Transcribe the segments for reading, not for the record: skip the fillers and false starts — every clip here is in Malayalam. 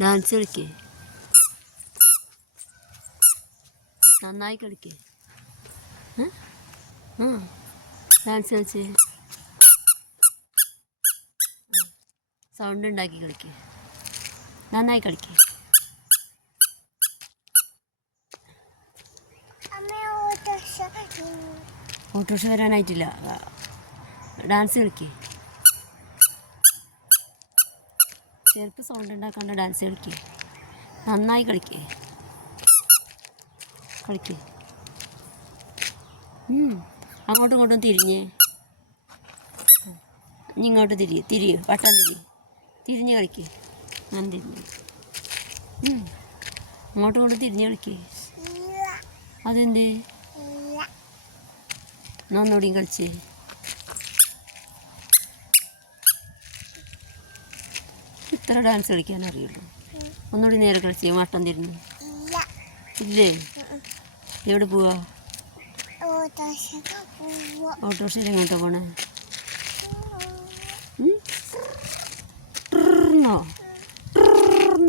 ഡാൻസ് കളിക്കേ, നന്നായി കളിക്കേ. ഡാൻസ് കളിച്ച് സൗണ്ട് ഉണ്ടാക്കി കളിക്കേ, നന്നായി കളിക്കേ. ഓട്ടോറിക്ഷ വരാനായിട്ടില്ല. ഡാൻസ് കളിക്കേ, ചെറുപ്പം സൗണ്ട് ഉണ്ടാക്കാണ്ട് ഡാൻസ് കളിക്കേ, നന്നായി കളിക്കേ. കളിക്കേ. അങ്ങോട്ടും ഇങ്ങോട്ടും തിരിഞ്ഞ്, ഇങ്ങോട്ട് തിരിയ് വട്ടം തിരിഞ്ഞ് കളിക്കേ. ഞാൻ തിരിഞ്ഞ് അങ്ങോട്ടും ഇങ്ങോട്ടും തിരിഞ്ഞ് കളിക്കേ. അതെന്ത് ഒന്നുകൂടിയും കളിച്ച്. ഇത്ര ഡാൻസ് കളിക്കാൻ അറിയുള്ളൂ. ഒന്നുകൂടി നേരെ കളിച്ച് വട്ടം തിരിഞ്ഞ്. ഇല്ലേ? എവിടെ പോവാ? ഓട്ടോറിക്ഷയിൽ എങ്ങോട്ടാ പോണേ?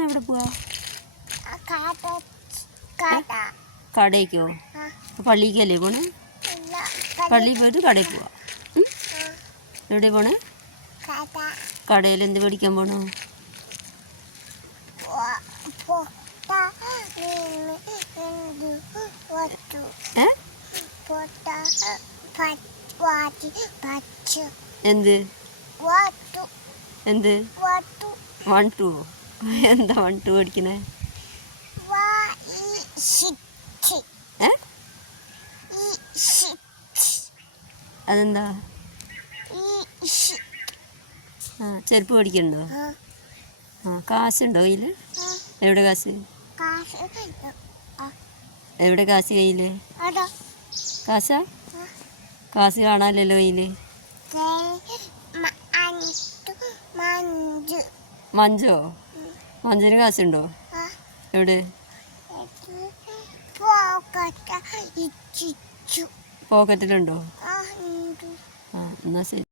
എവിടെ പോവാ? കടയ്ക്കോ? പള്ളിക്കല്ലേ പോണേ? പള്ളിയിൽ പോയിട്ട് കടയിൽ പോവാ. എവിടെ പോണേ? കടയിൽ എന്ത് മേടിക്കാൻ പോണോ? എന്ത് എന്ത് 1 2 എന്താ 1 2 മേടിക്കണേ? അതെന്താ? ചെരുപ്പ് മേടിക്കണ്ടോ? കാശുണ്ടോ കയ്യിൽ? എവിടെ കാശ്? എവിടെ കാശ് കയ്യിൽ? കാശാ? കാശ് കാണാമല്ലോ കയ്യിൽ. മഞ്ചോ? മഞ്ചിന് കാശുണ്ടോ? എവിടെ? പോക്കറ്റിലുണ്ടോ? എന്നാ ശരി.